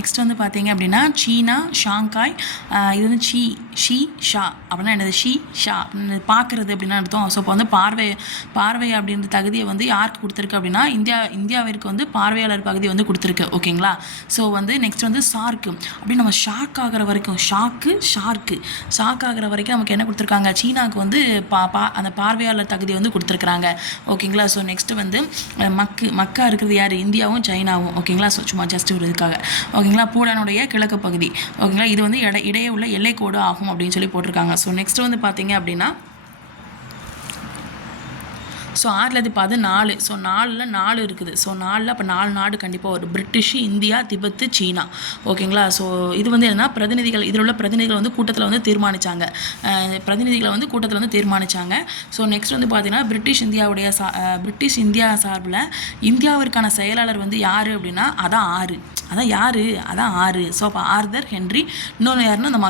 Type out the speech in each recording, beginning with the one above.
Next வந்து பார்த்தீங்க அப்படின்னா சீனா, ஷாங்காய். இது வந்து ஷி ஷா அப்படின்னா என்னது? ஷா பார்க்குறது அப்படின்னு அர்த்தம். ஸோ இப்போ வந்து பார்வை அப்படின்ற தகுதியை வந்து யாருக்கு கொடுத்துருக்கு அப்படின்னா இந்தியாவிற்கு வந்து பார்வையாளர் பகுதி வந்து கொடுத்துருக்கு. ஓகேங்களா? ஸோ வந்து நெக்ஸ்ட் வந்து சார்க்கு அப்படின்னு நம்ம ஷாக் ஆகிற வரைக்கும் ஷாக் ஆகிற வரைக்கும் நமக்கு என்ன கொடுத்துருக்காங்க? சீனாவுக்கு வந்து அந்த பார்வையாளர் தகுதி வந்து கொடுத்துருக்குறாங்க. ஓகேங்களா? ஸோ நெக்ஸ்ட்டு வந்து மக்கா இருக்கிறது யார்? இந்தியாவும் சைனாவும். ஓகேங்களா? ஸோ சும்மா ஜஸ்ட் ஒரு இதுக்காக. ஓகேங்களா? பூடானுடைய கிழக்கு பகுதி. ஓகேங்களா? இது வந்து இடையே உள்ள எல்லைக்கோடு ஆகும் அப்படின்னு சொல்லி போட்டிருக்காங்க. ஸோ நெக்ஸ்ட் வந்து பார்த்தீங்க அப்படின்னா ஸோ 6 + 14. ஸோ 4 இருக்குது. ஸோ 4 அப்போ 4 நாடு கண்டிப்பாக ஒரு பிரிட்டிஷ், இந்தியா, திபெத்து, சீனா. ஓகேங்களா? ஸோ இது வந்து என்னென்னா இதில் உள்ள பிரதிநிதிகள் வந்து கூட்டத்தில் வந்து தீர்மானித்தாங்க. ஸோ நெக்ஸ்ட் வந்து பார்த்தீங்கன்னா பிரிட்டிஷ் இந்தியா சார்பில் இந்தியாவிற்கான செயலாளர் வந்து யார் அப்படின்னா அதான் ஆறு. ஸோ அப்போ ஆர்தர் ஹென்றி. இன்னொன்று யாருன்னா அந்த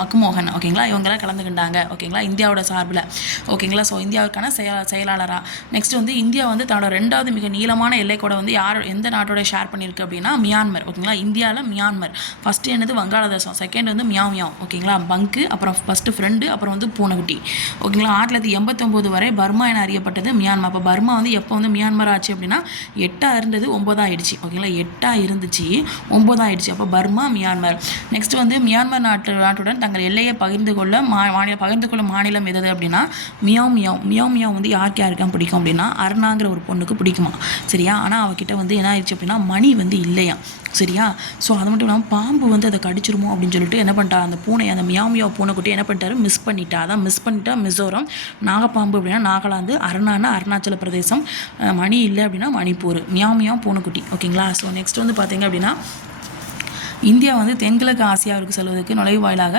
மக்குமோகன். ஓகேங்களா? இவங்கெல்லாம் கலந்துக்கிட்டாங்க. ஓகேங்களா? இந்தியாவோட சார்பில். ஓகேங்களா? ஸோ இந்தியாவுக்கான செயலாளராக. நெக்ஸ்ட் வந்து இந்தியா வந்து தன்னோட 2வது மிக நீளமான எல்லைக்கூட வந்து எந்த நாட்டோட ஷேர் பண்ணியிருக்கு அப்படின்னா மியான்மர். ஓகேங்களா? இந்தியாவில் மியான்மர். ஃபஸ்ட்டு என்னது? வங்காளதேசம். செகண்ட் வந்து மியாவ். ஓகேங்களா? பங்கு, அப்புறம் ஃபஸ்ட்டு ஃப்ரெண்டு, அப்புறம் வந்து பூனைக்குட்டி. ஓகேங்களா? 1989 வரை பர்மா என அறியப்பட்டது மியான்மர். அப்போ பர்மா வந்து எப்போ வந்து மியான்மர் ஆச்சு அப்படின்னா 8 இருந்தது 9 ஆயிடுச்சு. ஓகேங்களா? 8 இருந்துச்சு 9 ஆயிடுச்சு. அப்போ பர்மா, மியான்மர். நெக்ஸ்ட் வந்து மியான்மர் நாட்டுடன் தங்கள் எல்லையை பகிர்ந்து கொள்ளும் மாநிலம் எது அப்படின்னா மியாவ் வந்து யாருக்கா பிடிக்கும் அப்படின்னா அருணாங்கிற ஒரு பொண்ணுக்கு பிடிக்குமா? சரியா? ஆனால் அவகிட்ட வந்து என்ன ஆயிடுச்சு அப்படின்னா மணி வந்து இல்லையா? சரியா? ஸோ அது மட்டும் இல்லாமல் பாம்பு வந்து அதை கடிச்சிருமோ அப்படின்னு சொல்லிட்டு என்ன பண்ணிட்டா, அந்த மியாவ் பூனைக்குட்டி என்ன பண்ணிட்டாரு? மிஸ் பண்ணிட்டா. மிசோரம். நாகப்பாம்பு அப்படின்னா நாகாலாந்து. அருணான்னா அருணாச்சல பிரதேசம். மணி இல்லை அப்படின்னா மணிப்பூர். மியாவ் பூனைக்குட்டி. ஓகேங்களா? ஸோ நெக்ஸ்ட் வந்து பார்த்தீங்க அப்படின்னா இந்தியா வந்து தென்கிழக்கு ஆசியாவிற்கு செல்வதற்கு நுழைவாயிலாக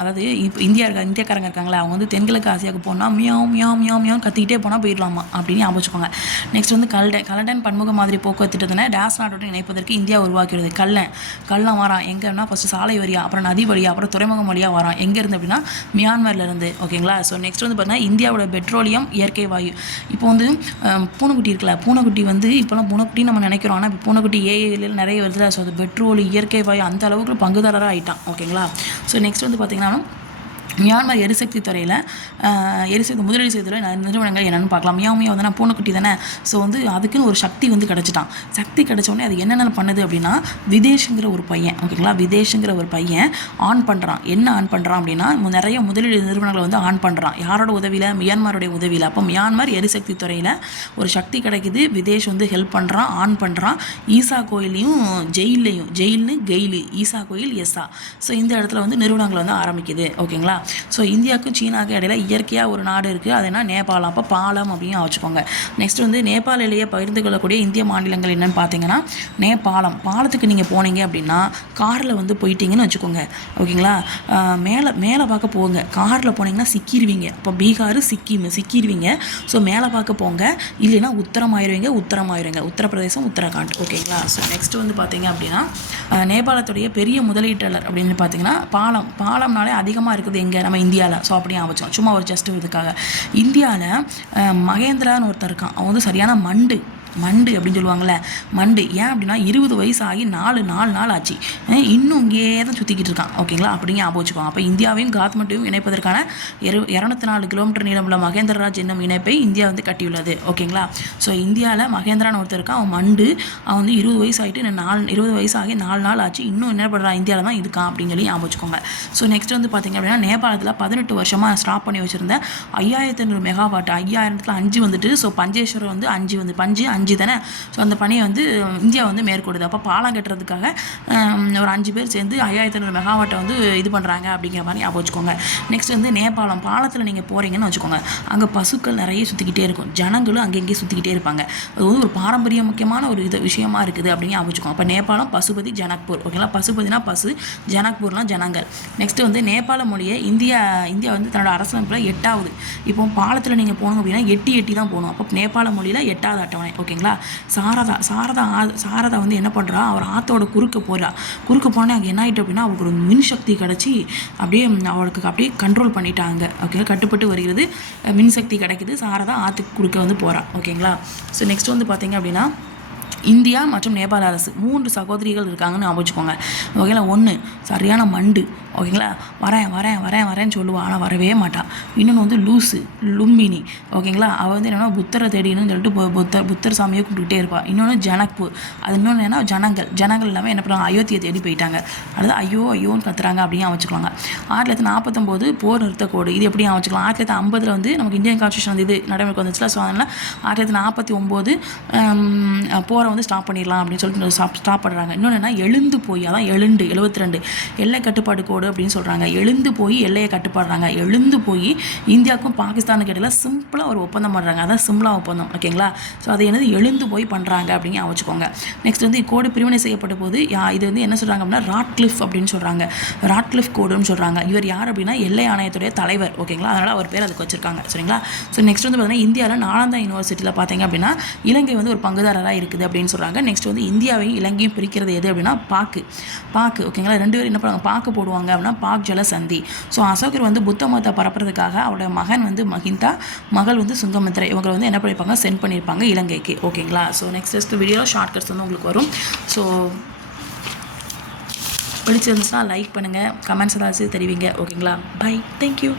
அதாவது இப்போ இந்தியாக்காரங்க இருக்காங்களா, அவங்க வந்து தென்கிழக்கு ஆசியாவுக்கு போனால் மியாவ் கத்திக்கிட்டே போனால் போயிடலாமா அப்படின்னு ஞாபகம். நெக்ஸ்ட் வந்து கல்லடன் பன்முக மாதிரி போக்குவரத்து திட்டத்தினை டேஸ் நாட்டுடன் இணைப்பதற்கு இந்தியா உருவாக்கிறது. கள்ளம் வரான் எங்கன்னா ஃபஸ்ட்டு சாலை வழியாக, அப்புறம் நதி வழியாக, அப்புறம் துறைமுகம் வழியாக வரான். எங்கேருந்து அப்படின்னா மியான்மர்லேருந்து. ஓகேங்களா? ஸோ நெக்ஸ்ட் வந்து பார்த்தீங்கன்னா இந்தியாவோட பெட்ரோலியம், இயற்கை வாயு. இப்போ வந்து பூனைக்குட்டி இருக்குல்ல, பூனைக்குட்டி வந்து இப்போலாம் பூனைக்குட்டி நம்ம நினைக்கிறோம். ஆனால் இப்போ பூனைக்குட்டி ஏஐயில் நிறைய வருதுல. ஸோ அது பெட்ரோல், இயற்கை வாயு அந்த அளவுக்கு பங்குதாரராக ஆகிட்டான். ஓகேங்களா? ஸோ நெக்ஸ்ட் வந்து பார்த்தீங்கன்னா மியான்மர் எரிசக்தி துறையில் முதலீடு செய்துள்ள நிறுவனங்கள் என்னென்னு பார்க்கலாம். மியாவ் வந்து நான் பூனைக்குட்டி தானே. ஸோ வந்து அதுக்குன்னு ஒரு சக்தி வந்து கிடச்சிட்டான். சக்தி கிடச்சோடனே அது என்னென்ன பண்ணுது அப்படின்னா விதேஷுங்கிற ஒரு பையன். ஓகேங்களா? விதேஷுங்கிற ஒரு பையன் ஆன் பண்ணுறான். என்ன ஆன் பண்ணுறான் அப்படின்னா நிறைய முதலீடு நிறுவனங்களை வந்து ஆன் பண்ணுறான். யாரோட உதவியில்? மியான்மருடைய உதவியில். அப்போ மியான்மர் எரிசக்தி துறையில் ஒரு சக்தி கிடைக்குது. விதேஷ் வந்து ஹெல்ப் பண்ணுறான், ஆன் பண்ணுறான். ஈசா கோயிலையும் கெயிலு ஈசா கோயில் எஸ்ஸா. ஸோ இந்த இடத்துல வந்து நிறுவனங்கள் வந்து ஆரம்பிக்குது. ஓகேங்களா? ஸோ இந்தியாவுக்கும் சீனாவுக்கும் இடையில இயற்கையாக ஒரு நாடு இருக்குது. அது என்ன? நேபாளம். அப்போ பாலம் அப்படின்னு வச்சுக்கோங்க. நெக்ஸ்ட் வந்து நேபாள எல்லையை பகிர்ந்து கொள்ளக்கூடிய இந்திய மாநிலங்கள் என்னென்னு பார்த்தீங்கன்னா பாலத்துக்கு நீங்கள் போனீங்க அப்படின்னா காரில் வந்து போயிட்டீங்கன்னு வச்சுக்கோங்க. ஓகேங்களா? மேலே பார்க்க போங்க. காரில் போனீங்கன்னா சிக்கிடுவீங்க. இப்போ பீகார், சிக்கிடுவீங்க. ஸோ மேலே பார்க்க போங்க. இல்லைன்னா உத்தரமாயிருவீங்க. உத்தரப்பிரதேசம், உத்தரகாண்ட். ஓகேங்களா? ஸோ நெக்ஸ்ட் வந்து பார்த்தீங்க அப்படின்னா நேபாளத்துடைய பெரிய முதலீட்டாளர் அப்படின்னு பார்த்தீங்கன்னா பாலம்னாலே அதிகமாக இருக்குது எங்கே? நம்ம இந்தியாவில். ஸோ அப்படியே ஆவச்சோம். சும்மா ஒரு ஜஸ்ட் இதுக்காக. இந்தியாவில் மகேந்திரான்னு ஒருத்தர் இருக்கான். அவன் வந்து சரியான மண்டு அப்படின்னு சொல்லுவாங்கள்ல, மண்டு. ஏன் அப்படின்னா 20 வயசு ஆகி 4 நாள் ஆச்சு. இன்னும் இங்கேயே தான் சுற்றிக்கிட்டு இருக்கான். ஓகேங்களா? அப்படிங்க ஆபோச்சுக்கோங்க. அப்போ இந்தியாவையும் காத்மண்டையும் இணைப்பதற்கான 204 கிலோமீட்டர் நீளமுள்ள மகேந்திரராஜ் என்னும் இணைப்பை இந்தியா வந்து கட்டியுள்ளது. ஓகேங்களா? ஸோ இந்தியாவில் மகேந்திரான்னு ஒருத்தர் இருக்கான். அவன் மண்டு. அவன் வந்து 20 வயசு ஆகிட்டு 20 வயசு ஆகி 4 நாள் ஆச்சு. இன்னும் என்ன பண்ணுறான்? இந்தியாவில் தான் இருக்கான் அப்படின்னு சொல்லி ஆபோச்சுக்கோங்க. ஸோ நெக்ஸ்ட் வந்து பார்த்தீங்க அப்படின்னா நேபாளத்தில் 18 வருஷமாக ஸ்டாப் பண்ணி வச்சுருந்த 5500 மெகாவாட் 5000ல் 5 வந்துட்டு. ஸோ பஞ்சேஸ்வரம் வந்து 5 வந்து 5 தானே. ஸோ அந்த பணியை வந்து இந்தியா வந்து மேற்கொடுது. அப்போ பாலம் கட்டுறதுக்காக ஒரு 5 பேர் சேர்ந்து 5500 மெகாவாட்டை வந்து இது பண்ணுறாங்க அப்படிங்கிற மாதிரி ஞாபகம் வச்சுக்கோங்க. நெக்ஸ்ட் வந்து பாலத்தில் நீங்கள் போகிறீங்கன்னு வச்சுக்கோங்க. அங்கே பசுக்கள் நிறைய சுற்றிக்கிட்டே இருக்கும். ஜனங்களும் அங்கங்கே சுற்றிக்கிட்டே இருப்பாங்க. அது வந்து ஒரு பாரம்பரிய முக்கியமான ஒரு விஷயமா இருக்குது அப்படின்னு ஞாபகம் வச்சுக்கோங்க. அப்போ நேபாளம், பசுபதி, ஜனக்பூர். ஓகேங்களா? பசுபதினா பசு, ஜனக்பூர்னா ஜனங்கள். நெக்ஸ்ட் வந்து நேபாள மொழியை இந்தியா வந்து தன்னோட அரசமைப்பில் 8வது. இப்போ பாலத்தில் நீங்கள் போகணும் அப்படின்னா 8 தான் போகணும். அப்போ நேபாள மொழியில் 8வது அட்டவணை. ஓகேங்களா? சாரதா வந்து என்ன பண்ணுறா? அவர் ஆற்றோட குறுக்க போனே அங்கே என்ன ஆகிட்டு அப்படின்னா அவருக்கு ஒரு மின்சக்தி கிடச்சி அவளுக்கு அப்படியே கண்ட்ரோல் பண்ணிட்டாங்க. ஓகே, கட்டுப்பட்டு வருகிறது. மின்சக்தி கிடைக்குது. சாரதா ஆற்றுக்கு குறுக்க வந்து போகிறா. ஓகேங்களா? ஸோ நெக்ஸ்ட் வந்து பார்த்தீங்க அப்படின்னா இந்தியா மற்றும் நேபாள அரசு 3 சகோதரிகள் இருக்காங்கன்னு ஞாபகம் வச்சுக்கோங்க. ஓகேங்களா. 1 சரியான மண்டு. ஓகேங்களா. வரேன்னு சொல்லுவாள், ஆனால் வரவே மாட்டாள். இன்னொன்று வந்து லும்பினி. ஓகேங்களா. அவள் வந்து என்னென்னா புத்தரை தேடின்னு சொல்லிட்டு புத்தர் சாமியை கூப்பிட்டுக்கிட்டே இருப்பாள். இன்னொன்று ஜனக்பு. அது இன்னொன்று என்ன, ஜனங்கள் எல்லாமே என்ன பண்ணுறாங்க, அயோத்தியை தேடி போயிட்டாங்க. அதாவது ஐயோன்னு கத்துறாங்க அப்படின்னு வச்சுக்கலாங்க. 1949 போர் நிறுத்தக்கோடு. இது எப்படி வச்சுக்கலாம். 1950 வந்து நமக்கு இந்தியன் கான்ஸ்டியூஷன் வந்து இது நடைமுறைக்கு வந்துச்சுல. ஸோ அதனால் 1949 போரை வந்து ஸ்டாப் பண்ணிடலாம் அப்படின்னு சொல்லிட்டு ஸ்டாப் பண்ணுறாங்க. இன்னொன்று என்ன, எழுந்து போய், அதான் 72 எல்லை கட்டுப்பாடு கோடு அப்படின்னு சொல்கிறாங்க. எழுந்து போய் எல்லையை கட்டுப்பாடுறாங்க. எழுந்து போய் இந்தியாவுக்கும் பாகிஸ்தானுக்கு இடையில சிம்பிளாக ஒரு ஒப்பந்தம் பண்ணுறாங்க. அதான் சிம்லா ஒப்பந்தம். ஓகேங்களா. ஸோ அதை என்னது எழுந்து போய் பண்ணுறாங்க அப்படின்னு வச்சுக்கோங்க. நெக்ஸ்ட் வந்து கோடு பிரிவினை செய்யப்பட்ட போது இது வந்து என்ன சொல்கிறாங்க அப்படின்னா ராட்க்ளிஃப் அப்படின்னு சொல்கிறாங்க. ராட்க்ளிஃப் கோடுன்னு சொல்கிறாங்க. இவர் யார் அப்படின்னா எல்லை ஆணையத்துடைய தலைவர். ஓகேங்களா. அதனால் அவர் பேர் அதுக்கு வச்சிருக்காங்க. சரிங்களா. ஸோ நெக்ஸ்ட் வந்து பார்த்தீங்கன்னா இந்தியாவில் நாலந்தா யூனிவர்சிட்டியில் பார்த்தீங்க அப்படின்னா இலங்கை வந்து ஒரு பங்குதாரராக இருக்குது அப்படின்னு சொல்கிறாங்க. நெக்ஸ்ட் வந்து இந்தியாவையும் இலங்கையும் பிரிக்கிறது எது அப்படின்னா பாக்கு. ஓகேங்களா. 2 பேரும் என்ன பண்ணுவாங்க, பாக்கு போடுவாங்க அப்படின்னா பாக் ஜலசந்தி. ஸோ அசோகர் வந்து புத்த மதத்தை பரப்புறதுக்காக அவருடைய மகன் வந்து மகிந்தா, மகள் வந்து சுங்கமித்ரை, இவங்க வந்து என்ன பண்ணியிருப்பாங்க, சென்ட் பண்ணியிருப்பாங்க இலங்கைக்கு. ஓகேங்களா. ஸோ நெக்ஸ்ட் வீடியோவில் ஷார்ட்கட்ஸ் வந்து உங்களுக்கு வரும். ஸோ பிடிச்சிருந்துச்சுன்னா லைக் பண்ணுங்கள், கமெண்ட்ஸ் ஏதாச்சும் தெரிவிங்க. ஓகேங்களா. Bye, thank you.